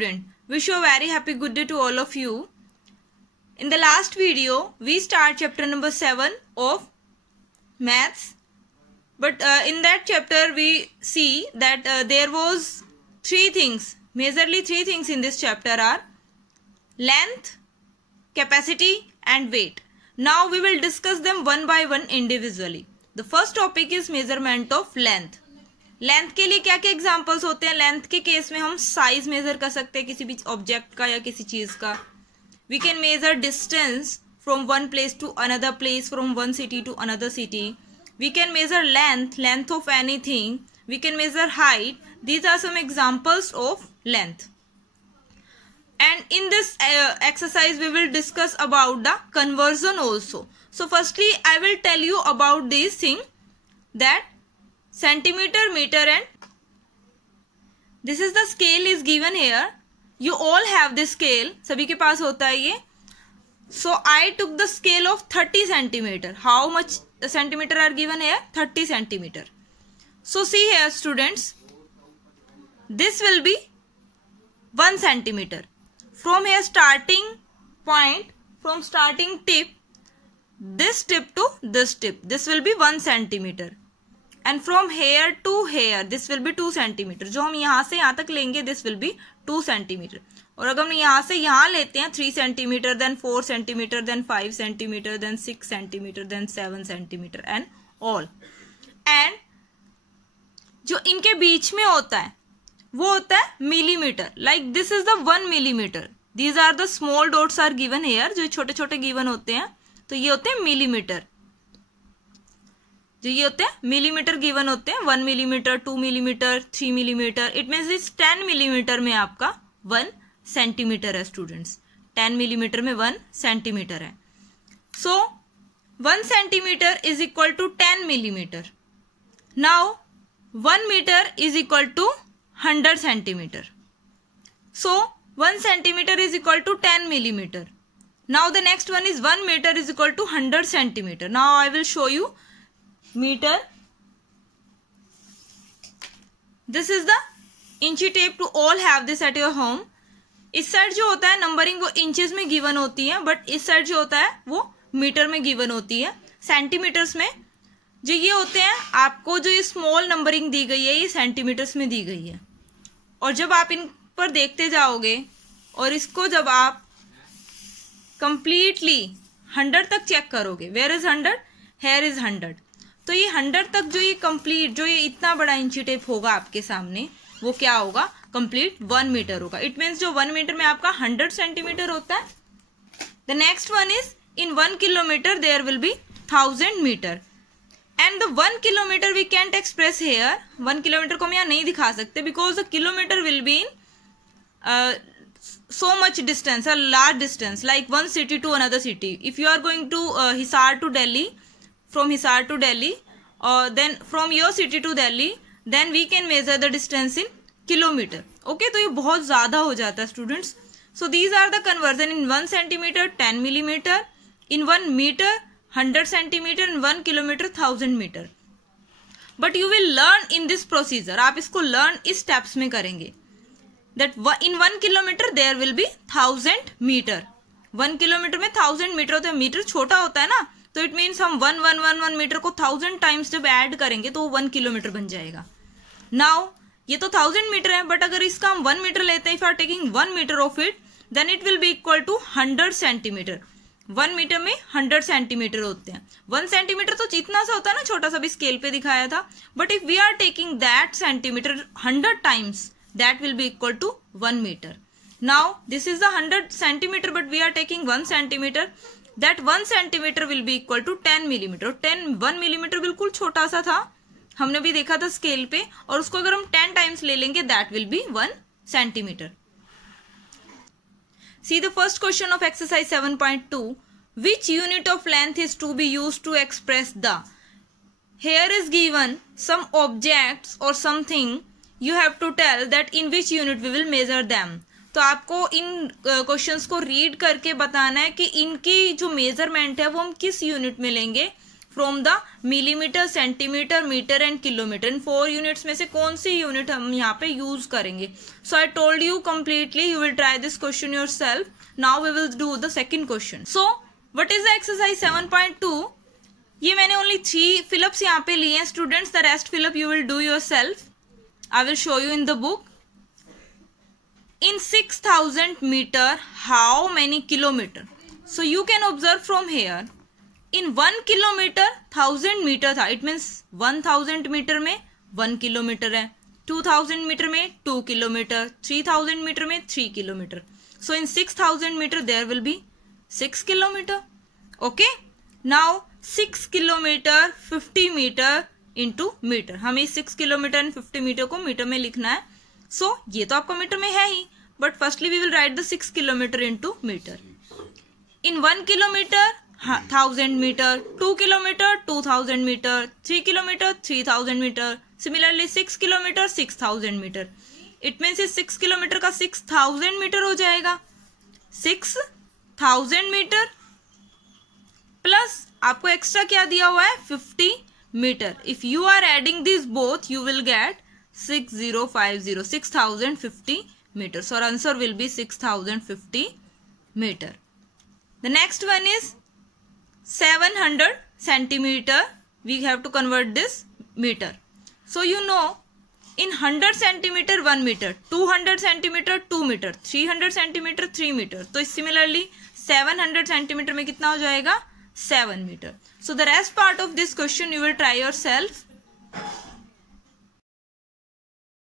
student, wish you a very happy good day to all of you. In the last video, we start chapter number 7 of maths. But in that chapter, we see that there was majorly three things in this chapter are length, capacity and weight. Now we will discuss them one by one individually. The first topic is measurement of length. Length के लिए क्या क्या examples होते हैं? Length के case में हम size major कर सकते हैं किसी भी ऑब्जेक्ट का या किसी चीज का. We can measure distance from one place to another place, from one city to another city. We can measure length of anything. We can measure height. These are some examples of length. And in this exercise we will discuss about the conversion also. So firstly I will tell you about this thing, that centimeter, meter and this is the scale is given here. You all have this scale, सभी के पास होता है ये. So I took the scale of 30 centimeter. How much centimeter are given here? 30 centimeter. So see here students, this will be 1 centimeter. From here starting point, from starting tip, this tip to this tip, this will be 1 centimeter. And from here to here, this will be 2 centimeter. जो हम यहाँ से यहाँ तक लेंगे, this will be 2 centimeter. और अगर हम यहाँ से यहाँ लेते हैं 3 centimeter, then 4 centimeter, then 5 centimeter, then 6 centimeter, then 7 centimeter and all. And जो इनके बीच में होता है वो होता है millimetre. Like this is the 1 millimetre. These are the small dots are given here. जो छोटे छोटे गिवन होते हैं तो ये होते हैं मिलीमीटर. जो ये होते हैं मिलीमीटर गिवन होते हैं. 1 millimetre, 2 millimetre, 3 millimetre. It means इस 10 मिलीमीटर में आपका 1 सेंटीमीटर है स्टूडेंट्स. 10 मिलीमीटर में 1 सेंटीमीटर है. So 1 centimetre is equal to 10 millimetre. Now 1 metre is equal to 100 centimeter. So 1 centimeter is equal to 10 millimeter. Now the next one is 1 meter is equal to 100 centimeter. Now I will show you meter. This is the inchy tape. To all have this at your home. इस side जो होता है numbering वो inches में given होती है, but इस side जो होता है वो मीटर में गिवन होती है. सेंटीमीटर्स में जो ये होते हैं, आपको जो ये स्मॉल नंबरिंग दी गई है ये सेंटीमीटर्स में दी गई है. और जब आप इन पर देखते जाओगे और इसको जब आप कंप्लीटली 100 तक चेक करोगे, वेयर इज 100, हेयर इज 100, तो ये 100 तक जो ये कंप्लीट जो ये इतना बड़ा इंची टेप होगा आपके सामने, वो क्या होगा? कंप्लीट 1 मीटर होगा. इट मीन्स जो 1 मीटर में आपका 100 सेंटीमीटर होता है. The next one is in 1 kilometre there will be 1000 metre. And the 1 kilometer we can't express here. 1 kilometer को हम यहाँ नहीं दिखा सकते because the kilometer will be in so much distance, a large distance, like one city to another city. If you are going to Hisar to Delhi, from Hisar to Delhi, or then from your city to Delhi, then we can measure the distance in kilometer. Okay, तो ये बहुत ज़्यादा हो जाता है students. So these are the conversion in 1 centimeter, 10 millimeter, in 1 meter, 100 centimeter and 1 kilometer 1000 meter. But you will learn in this procedure. आप इसको learn इस steps में करेंगे. That in 1 kilometer there will be 1000 meter. 1 kilometer में 1000 meter होता है. Metre छोटा होता है ना, तो it means हम 1 मीटर को 1000 times जब add करेंगे तो वो 1 किलोमीटर बन जाएगा. Now ये तो 1000 मीटर है, बट अगर इसका हम 1 मीटर लेते हैं, if you are taking 1 meter of it, then it will be equal to 100 centimeter. 1 metre में 100 सेंटीमीटर होते हैं. 1 सेंटीमीटर तो जितना सा होता है ना, छोटा सा भी स्केल पे दिखाया था. But if we are taking that centimetre 100 times, that will be equal to 1 metre. Now this is the 100 centimetre, but we are taking 1 centimetre. That 1 centimetre will be equal to 10 millimetre. 1 millimetre बिल्कुल छोटा सा था, हमने भी देखा था scale पे, और उसको अगर हम 10 टाइम्स ले लेंगे, that will B 1 centimetre. See the first question of exercise 7.2. Which unit of length is to be used to express the? Here is given some objects or something. You have to tell that in which unit we will measure them. तो आपको इन questions को read करके बताना है कि इनकी जो measurement है वो हम किस यूनिट में लेंगे. From the millimetre, centimetre, metre and kilometre. इन 4 यूनिट्स में से कौन सी यूनिट हम यहाँ पे यूज करेंगे? So I told you completely, you will try this question yourself. Now we will do the second question. So what is the exercise 7.2? ये मैंने ओनली 3 फिलअप्स यहाँ पे लिए हैं students, the rest fill up you will do yourself. I will show you in the book. In 6000 meter, how many kilometer? So you can observe from here. In 1 kilometer, 1000 meter था. It means 1000 meter में 1 kilometer है. 2000 meter में 2 kilometer. 3000 meter में 3 kilometer. So in 6000 meter, there will be 6 kilometer. Okay. Now 6 kilometer 50 meter into meter. हमें 6 kilometer and 50 meter को metre में लिखना है. सो ये तो आपका मीटर में है ही, but firstly we will write the 6 kilometre into metre. In 1 kilometre 1000 metre, 2 kilometre 2000 metre, 3 kilometre 3000 metre, similarly 6 kilometre 6000 metre. It means 6 kilometre का 6000 मीटर हो जाएगा। 6000 मीटर प्लस आपको एक्स्ट्रा क्या दिया हुआ है? 50 metre. If you are adding this both, you will get 6050, 6050 meters. So our answer will be 6050 meter. The next one is 700 centimeter. We have to convert this meter. So you know, in 100 centimeter 1 meter, 200 centimeter 2 meter, 300 centimeter 3 meter. तो similarly 700 centimeter में कितना हो जाएगा? 7 meter. So the rest part of this question you will try yourself.